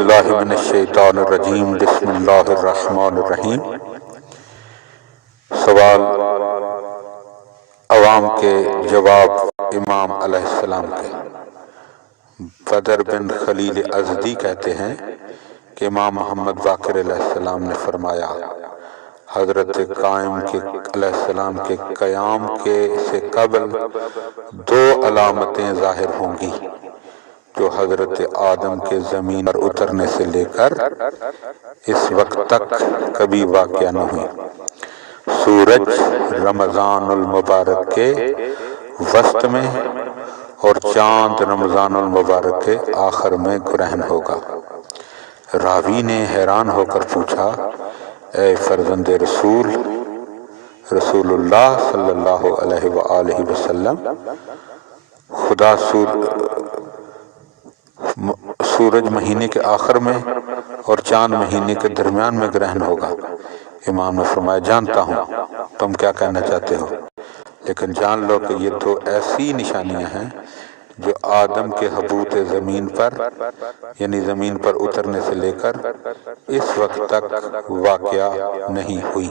باللہ من الشیطان الرجیم بسم اللہ الرحمن الرحیم۔ سوال عوام کے جواب امام علیہ السلام کے۔ بدر بن خلیل ازدی کہتے ہیں کہ امام محمد باقر علیہ السلام نے فرمایا حضرت قائم کے علیہ السلام کے قیام کے سے قبل دو علامتیں ظاہر ہوں گی جو حضرت آدم کے زمین پر اترنے سے لے کر اس وقت تک کبھی واقع نہ ہوئی۔ سورج رمضان المبارک کے وسط میں اور چاند رمضان المبارک کے آخر میں گرہن ہوگا۔ راوی نے حیران ہو کر پوچھا، اے فرزند رسول اللہ صلی اللہ علیہ وآلہ وسلم، خدا سورج مہینے کے آخر میں اور چاند مہینے کے درمیان میں گرہن ہوگا؟ امام نے فرمایا، جانتا ہوں تم کیا کہنا چاہتے ہو، لیکن جان لو کہ یہ تو ایسی نشانیاں ہیں جو آدم کے حبوط زمین پر یعنی زمین پر اترنے سے لے کر اس وقت تک واقع نہیں ہوئی۔